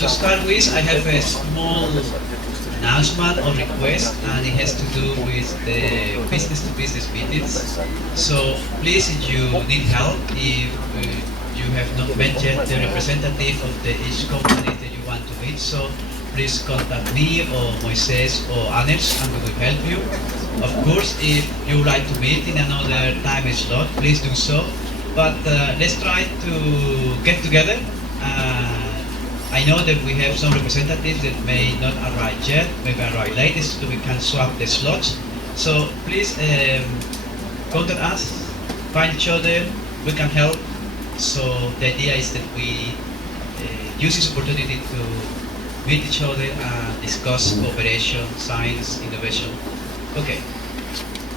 to start with, I have a small announcement or request, and it has to do with the business-to-business meetings. So please, if you need help, if you have not met yet the representative of the each company that you want to meet, so please contact me or Moises or others, and we will help you. Of course, if you would like to meet in another time slot, please do so. But let's try to get together. I know that we have some representatives that may not arrive yet, maybe arrive later, so we can swap the slots. So please contact us, find each other, we can help. So the idea is that we use this opportunity to meet each other and discuss cooperation, science, innovation. Okay.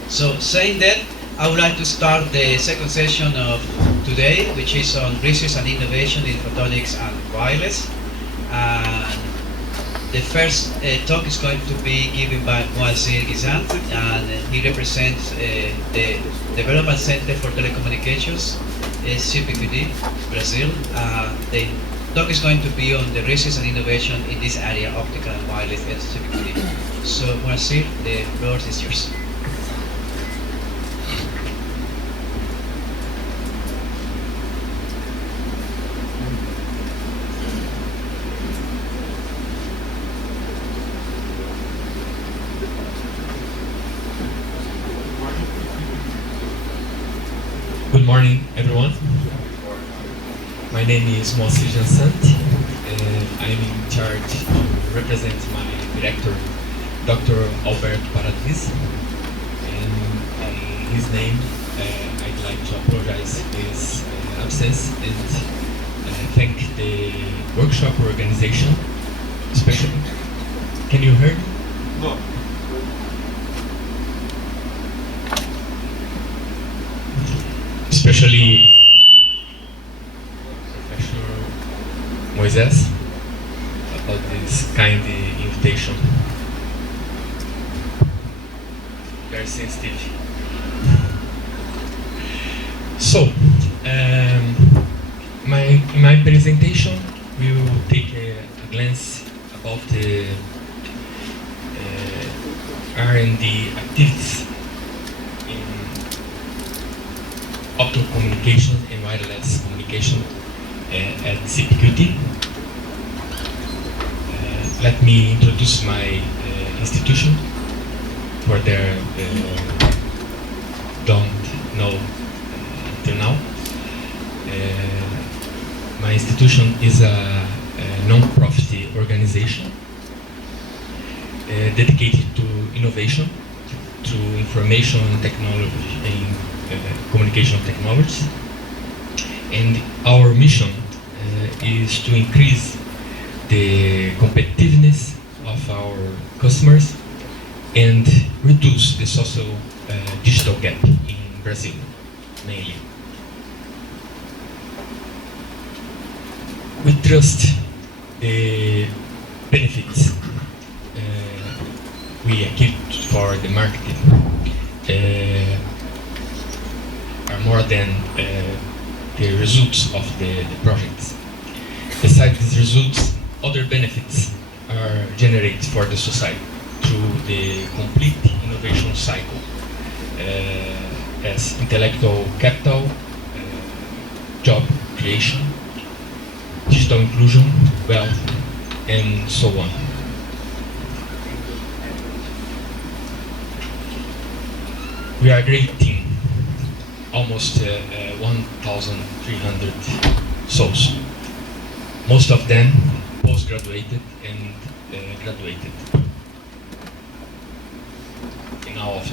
So saying that, I would like to start the second session of today, which is on research and innovation in photonics and wireless. And the first talk is going to be given by Moacir Guizan, and he represents the Development Center for Telecommunications, CPqD, Brazil. The talk is going to be on the research and innovation in this area, optical and wireless at CPqD. So Moacir, the floor is yours. Good morning, everyone. My name is Moacir Guizan. I am in charge to represent my director, Dr. Alberto Paradis. And in his name, I'd like to apologize his absence and thank the workshop organization, especially. Can you hear me? No. Especially Professor Moises about this kind of invitation. Very sensitive. So, in my presentation, we will take a glance about the R&D activities in optical communication and wireless communication at CPqD. Let me introduce my institution for those don't know until now. My institution is a non-profit organization dedicated to innovation through information technology and communication technology, and our mission is to increase the competitiveness of our customers and reduce the social digital gap in Brazil, mainly. We trust the benefits we equipped for the marketing are more than the results of the projects. Besides these results, other benefits are generated for the society through the complete innovation cycle, as intellectual capital, job creation, digital inclusion, wealth, and so on. We are a great team, almost 1,300 souls. Most of them post-graduated and graduated in all of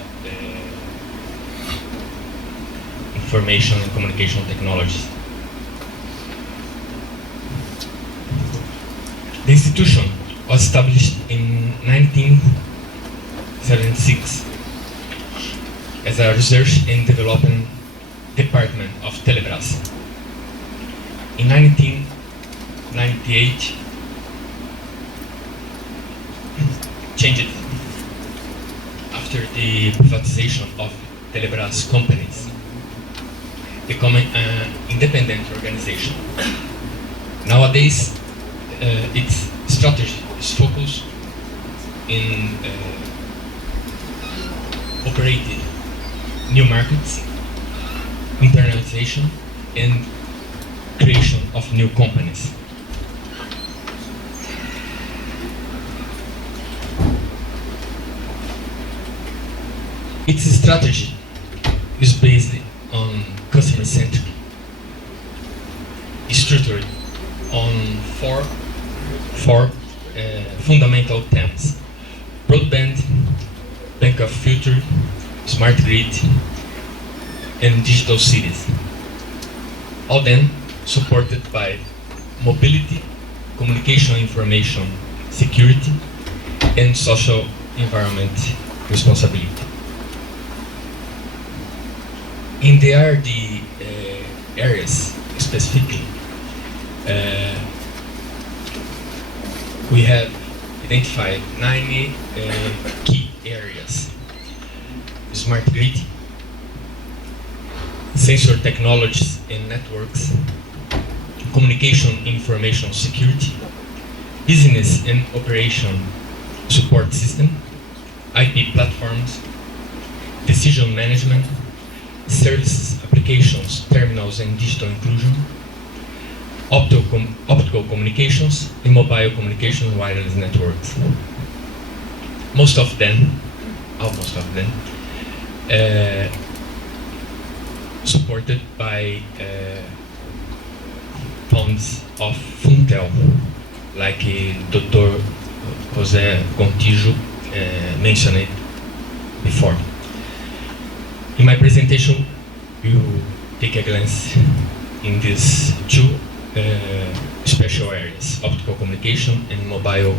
information and communication technologies. The institution was established in 1976 as a research and development department of Telebras. In 1998, changed after the privatization of Telebras companies, becoming an independent organization. Nowadays, its strategy is focused in operating new markets, internalization, and creation of new companies. Its strategy is based on customer-centric, structured on four fundamental themes: broadband, bank of future, smart grid, and digital cities. All then supported by mobility, communication information security, and social environment responsibility. In the RD areas specifically, we have identified 90 key areas: smart grid, sensor technologies and networks, communication information security, business and operation support system, IP platforms, decision management, services, applications, terminals and digital inclusion, optical communications, and mobile communication wireless networks. Almost of them, supported by funds of Funtel, like Dr. José Gontijo mentioned before. In my presentation, you take a glance in these two special areas: optical communication and mobile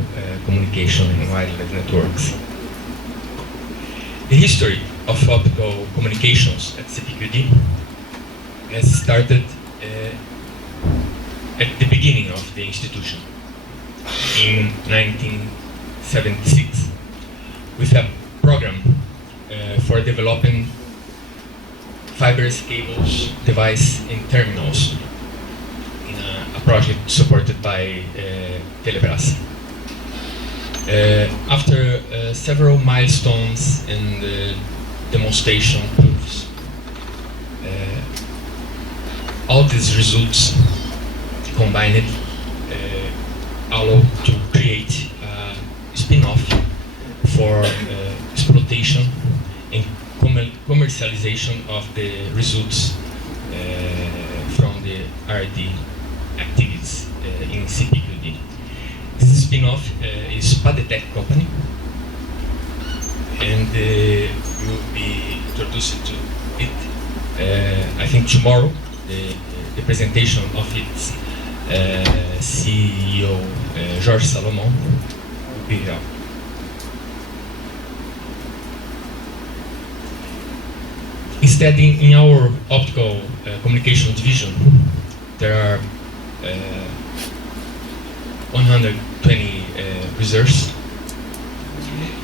communication and wireless networks. The history of optical communications at CPqD has started at the beginning of the institution in 1976 with a program for developing fibers, cables, device, and terminals in a project supported by Telebras. After several milestones and demonstration proofs, all these results combined allow to create a spin-off for exploitation and commercialization of the results from the R&D activities in CPqD. This spin-off is Padetech company, and will be introduced to it, I think tomorrow, the presentation of its CEO, Jorge Salomon, will be here. Instead, in our optical communication division, there are 120 researchers,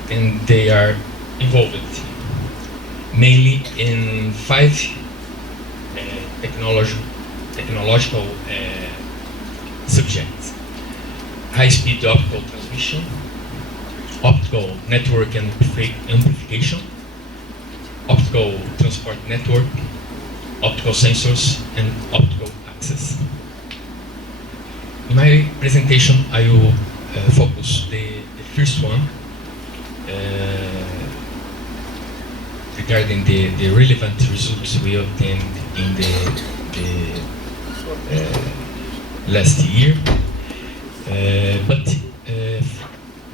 and they are involved mainly in 5 technological subjects: high-speed optical transmission, optical network and amplification, optical transport network, optical sensors, and optical access. In my presentation, I will focus the first one regarding the relevant results we obtained in the last year. But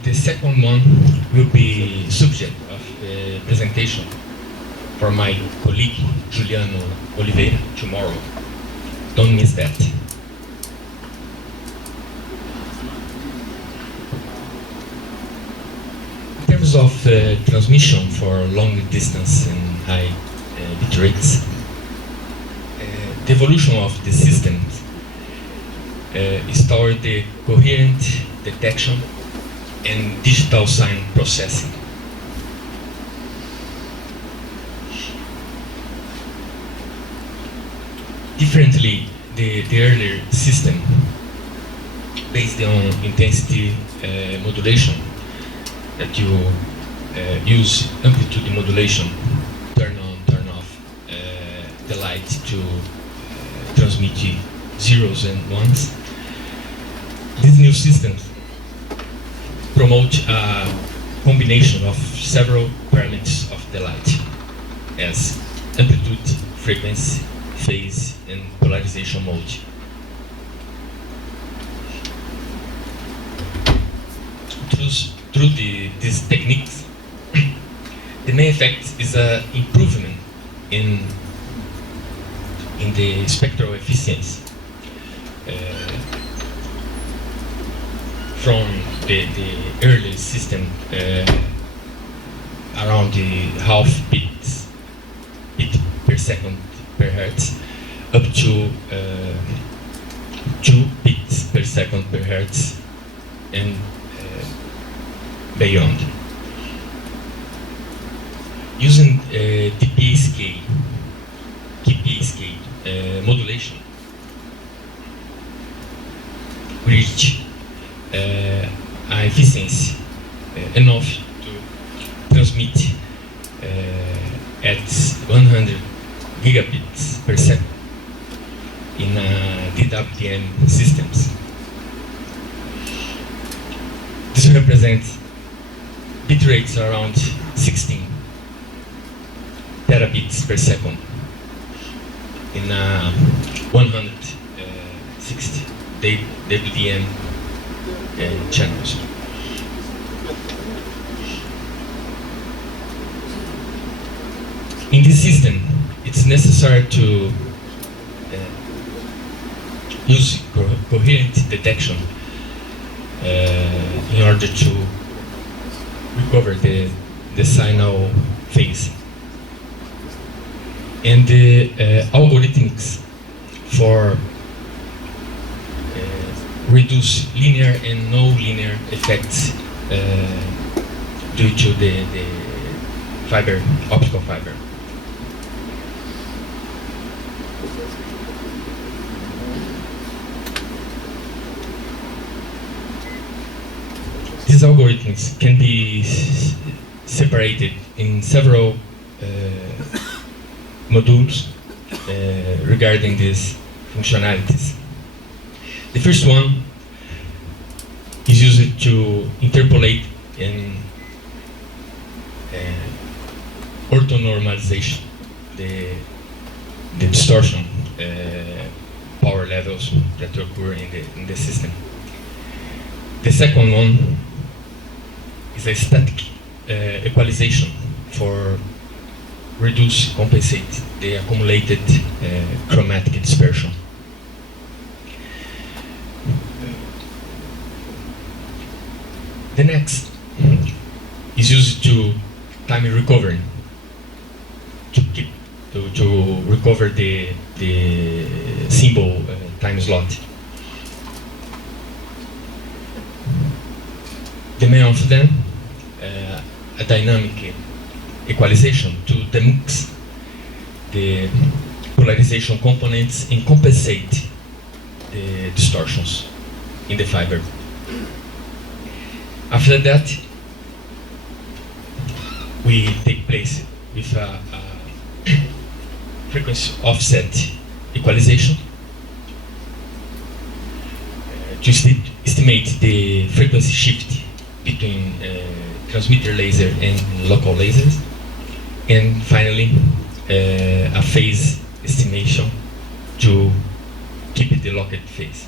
the second one will be subject of the presentation for my colleague Juliano Oliveira tomorrow. Don't miss that. In terms of transmission for long distance and high bit rates, the evolution of the system is toward the coherent detection and digital sign processing. Differently, the earlier system based on intensity modulation that you use amplitude modulation, turn on, turn off the light to transmit zeros and ones. These new systems promote a combination of several parameters of the light as amplitude, frequency, phase, and polarization mode. Through these techniques, the main effect is an improvement in the spectral efficiency from the early system around the half bit per second per hertz up to 2 bits per second per hertz and beyond. Using TPSK modulation, we reach an efficiency enough to transmit at 100 gigabits per second in DWDM systems. This represents bit rates around 16 terabits per second in 160 WDM channels. In this system, it's necessary to use coherent detection in order to recover the signal phase. And the algorithms for reduce linear and non-linear effects due to the fiber, optical fiber. These algorithms can be separated in several modules regarding these functionalities. The first one is used to interpolate in orthonormalization, the distortion power levels that occur in the system. The second one is a static equalization for reduce, compensate the accumulated chromatic dispersion. The next is used to time recovery, to recover the symbol time slot. The main of them, a dynamic equalization to demix the polarization components and compensate the distortions in the fiber. After that, we take place with a frequency offset equalization to estimate the frequency shift between transmitter laser and local lasers, and finally a phase estimation to keep the locked phase.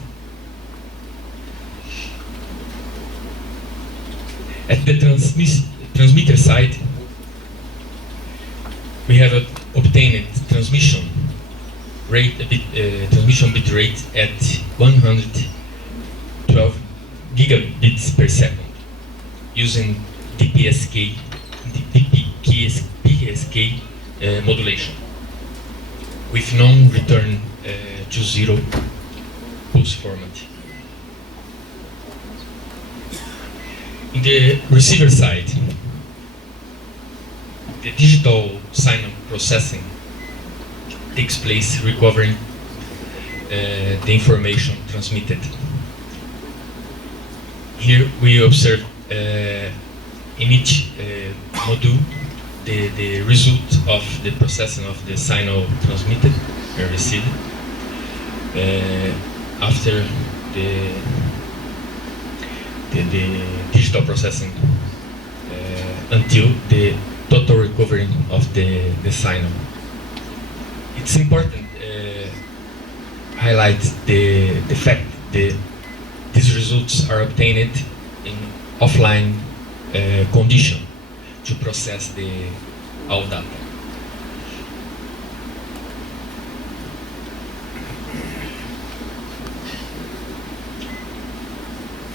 At the transmitter side, we have obtained transmission bit rate at 112 gigabits per second using DPSK modulation with non-return to zero pulse format. In the receiver side, the digital signal processing takes place recovering the information transmitted. Here we observe in each module the result of the processing of the signal transmitted and received after the digital processing until the total recovery of the signal. It's important highlight the fact that these results are obtained in offline condition to process all data.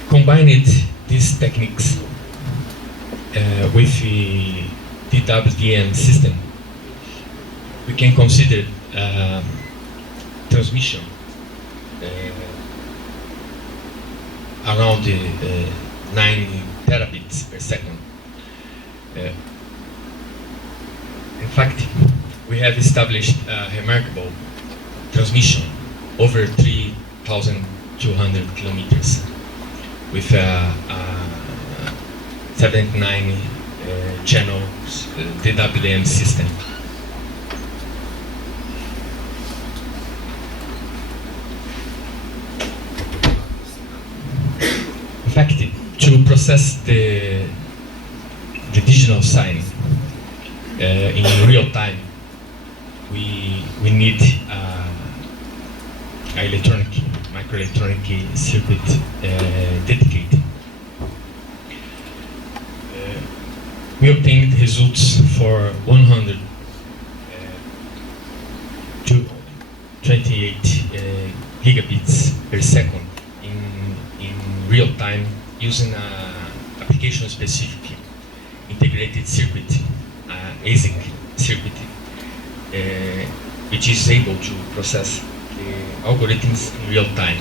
Combined these techniques with the DWDM system, we can consider transmission around 9 terabits per second. In fact, we have established a remarkable transmission over 3,200 kilometers with 79 channels DWDM system. In fact, to process the digital sign in real time, we need microelectronic circuit dedicated. We obtained results for 100 to 28 gigabits per second in real time using application specific integrated circuit, ASIC circuit, which is able to process the algorithms in real time.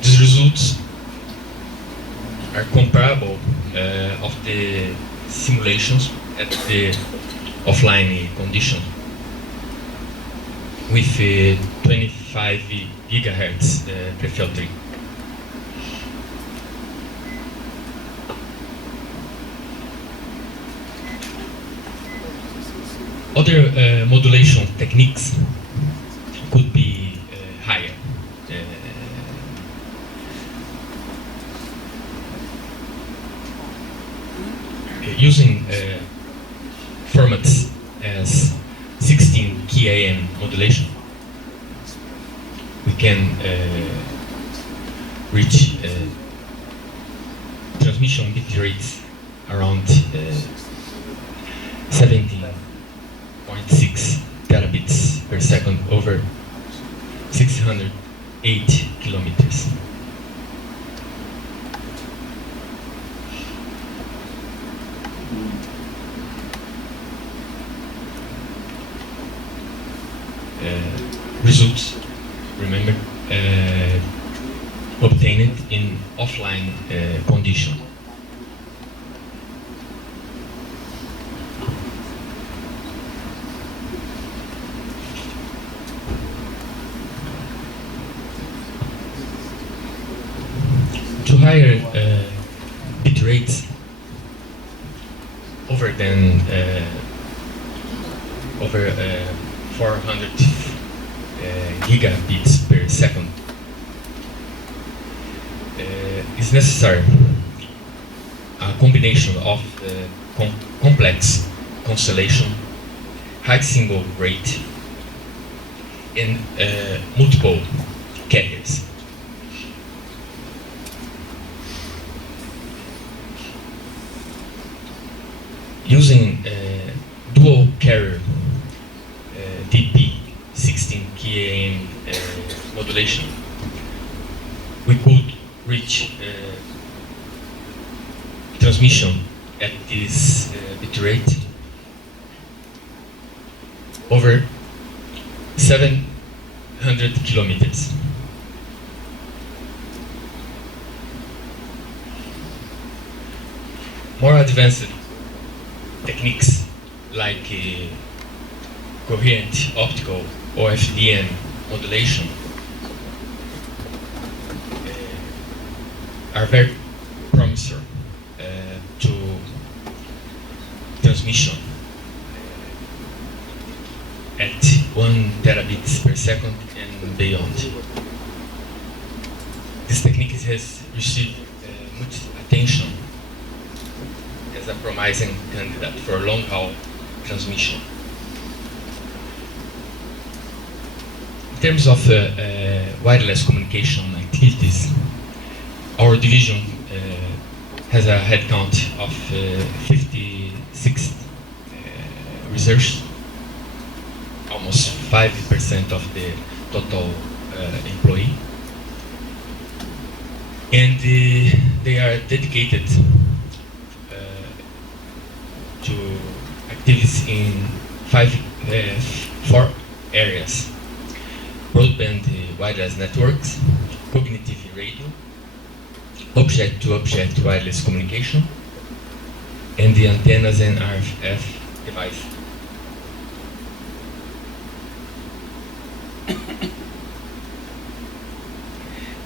These results are comparable of the simulations at the offline condition with 25 gigahertz pre-filtering. Other modulation techniques could be higher. Using formats as 16 KAM modulation, we can reach transmission bit rates around 17.6 terabits per second over 608 kilometers. Results, remember, obtained in offline condition. To higher bit rates over 400 gigabits per second is necessary a combination of complex constellation, high single rate, and multiple carriers. Using dual carrier DP 16 KAM modulation, we could reach transmission at this bit rate over 700 kilometers. More advanced techniques like coherent optical or FDM modulation are very promising to transmission at 1 terabits per second and beyond. This technique has received much attention as a promising candidate for long-haul transmission. In terms of wireless communication activities, our division has a headcount of 56 research, almost 5% of the total employee. And they are dedicated to activities in 4 areas: broadband wireless networks, cognitive radio, object-to-object wireless communication, and the antennas and RF device.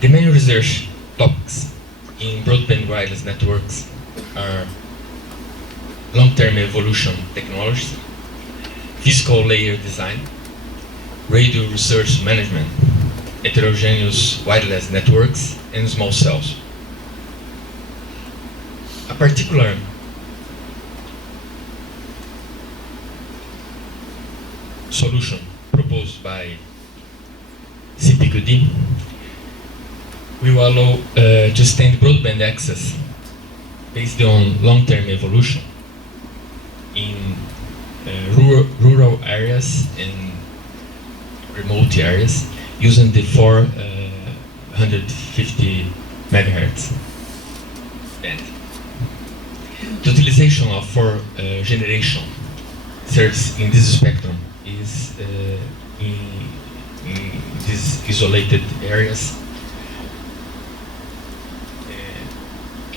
The main research topics in broadband wireless networks are long-term evolution technologies, physical layer design, radio research management, heterogeneous wireless networks, and small cells. A particular solution proposed by CPqD will allow to extend broadband access based on long-term evolution in rural areas and remote areas using the 450 megahertz band. The utilization of 4 generation serves in this spectrum is in these isolated areas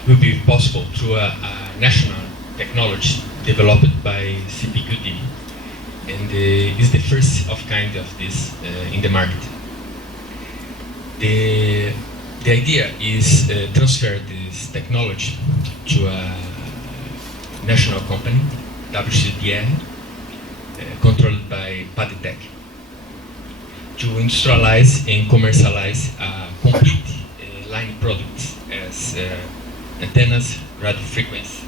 will be possible through a national technology developed by CPqD, and is the first of kind of this in the market. The idea is transfer this technology to a national company, WCDR, controlled by Padtech, to industrialize and commercialize a complete line products as antennas, radio frequency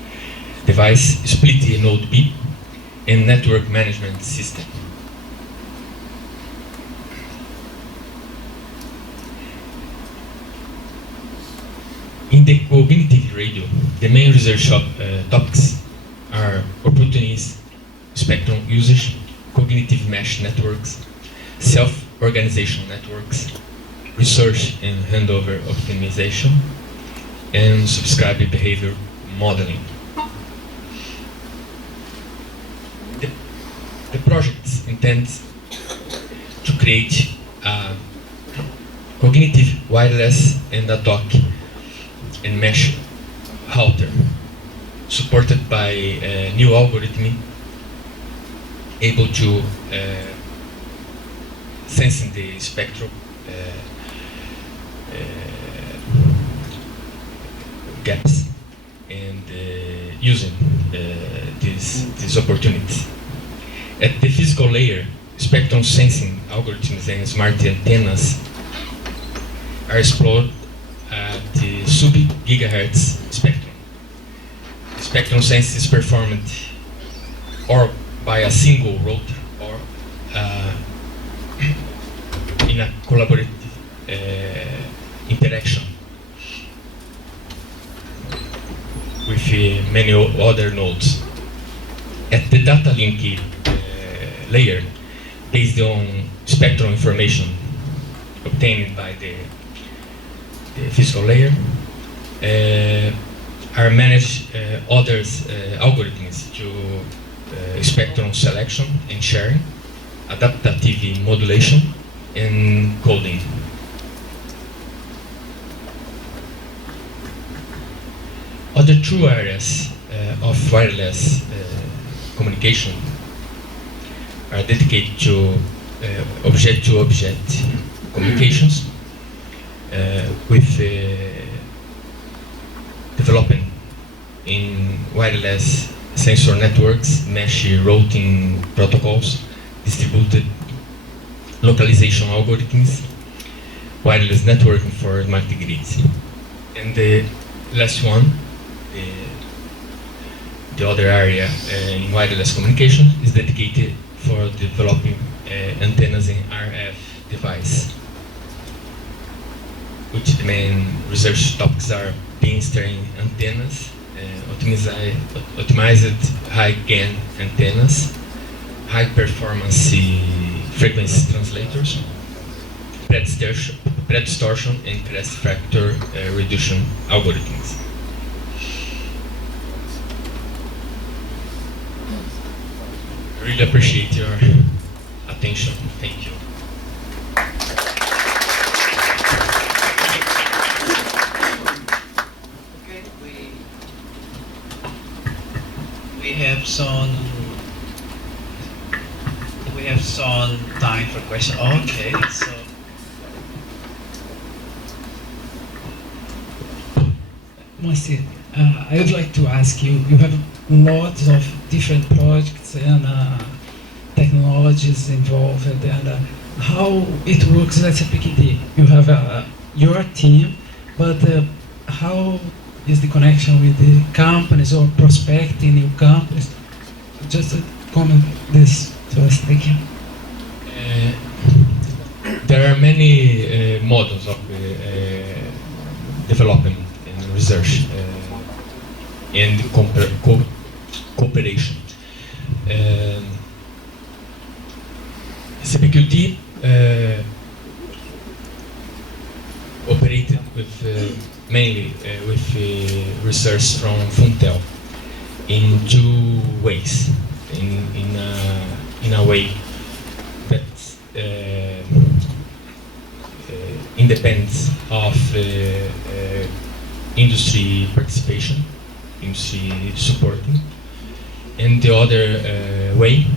device, split node B, and network management system. In the cognitive radio, the main research topics are opportunities, spectrum usage, cognitive mesh networks, self-organization networks, research and handover optimization, and subscriber behavior modeling. The project intends to create a cognitive wireless and ad hoc and mesh router supported by a new algorithm able to sense the spectrum gaps and using these opportunities. At the physical layer, spectrum sensing algorithms and smart antennas are explored at the sub-gigahertz spectrum. The spectrum sense is performed or by a single router or in a collaborative interaction with many other nodes. At the data link layer, based on spectral information obtained by the physical layer, are managed others algorithms to spectrum selection and sharing, adaptive modulation, and coding. Other two areas of wireless communication are dedicated to object-to-object communications with developing in wireless sensor networks, mesh routing protocols, distributed localization algorithms, wireless networking for smart grids. And the last one, the other area in wireless communication, is dedicated for developing antennas in RF device, which the main research topics are beam steering antennas, optimized high gain antennas, high performance frequency translators, predistortion and crest factor reduction algorithms. I really appreciate your attention. Thank you. Okay, we have some time for questions. Okay, so Moacir, I would like to ask you, you have lots of different projects and technologies involved, and how it works at CPqD. You have your team, but how is the connection with the companies or prospecting new companies? Just comment this to us, thank you. There are many models of development and research and cooperation. CPqD operated with mainly with research from Funtel in two ways. In a way that independence of industry participation, industry supporting, and the other way,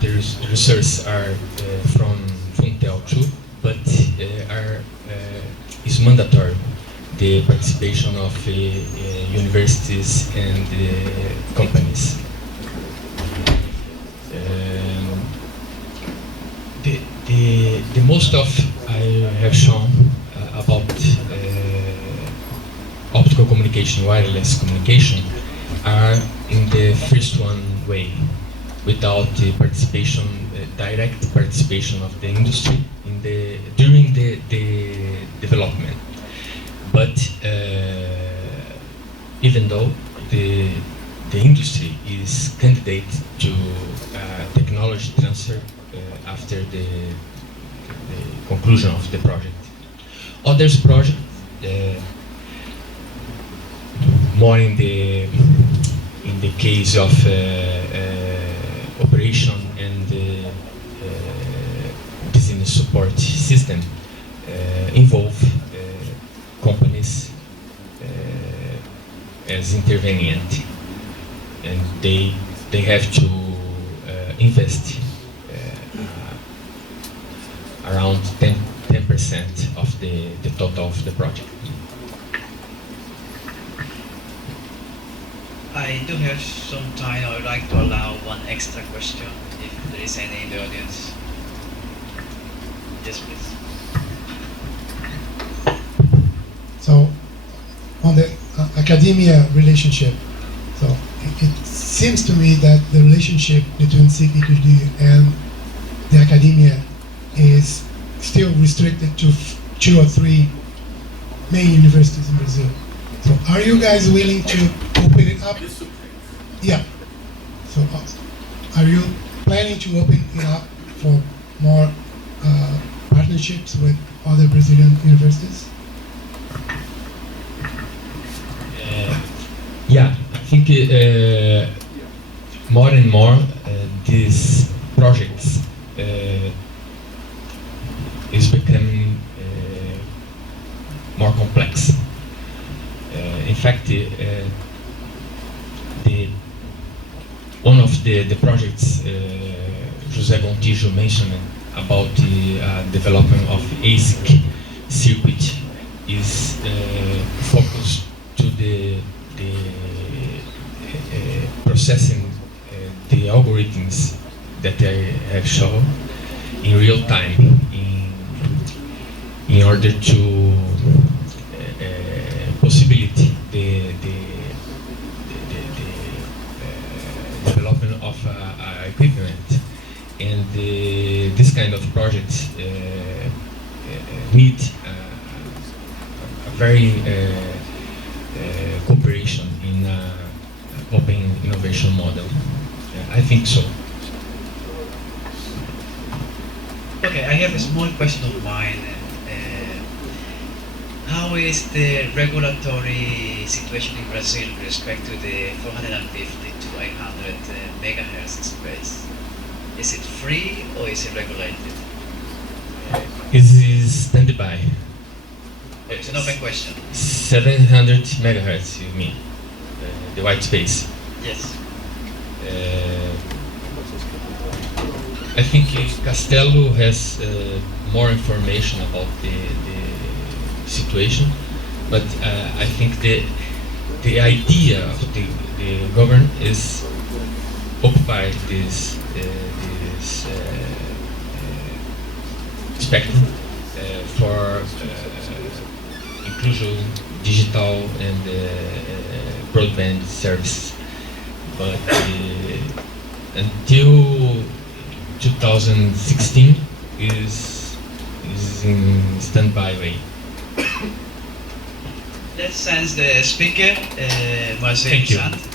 the research are from Funtel too, but is mandatory the participation of universities and companies. The most of I have shown about optical communication, wireless communication, are in the first one way, without the participation, direct participation of the industry during the development. But even though the industry is candidate to technology transfer after the conclusion of the project. Others project more in the case of operation and business support system involve companies as intervenient, and they have to invest around 10% of the total of the project. I do have some time. I would like to allow one extra question if there is any in the audience. Yes, please. So, on the academia relationship, so it seems to me that the relationship between CPqD and the academia is still restricted to 2 or 3 main universities in Brazil. So are you guys willing to open it up? Yeah. So are you planning to open it up for more partnerships with other Brazilian universities? Yeah, I think more and more these projects is becoming more complex. In fact, one of the projects José Gontijo mentioned about the development of ASIC circuit is focused to the processing the algorithms that I have shown in real time in order to possibility the development of equipment, and this kind of projects need a very cooperation in open innovation model. I think so. Okay, I have a small question of mine. How is the regulatory situation in Brazil with respect to the 450 to 800 megahertz space? Is it free or is it regulated? It is standby. It's an open question. 700 megahertz, you mean? The white space. Yes. I think Castello has more information about the situation, but I think the idea of the government is occupy this spectrum for inclusion, digital and broadband services, but until 2016 is in standby way. Let's thank the speaker, Marcel Thank you. Sant.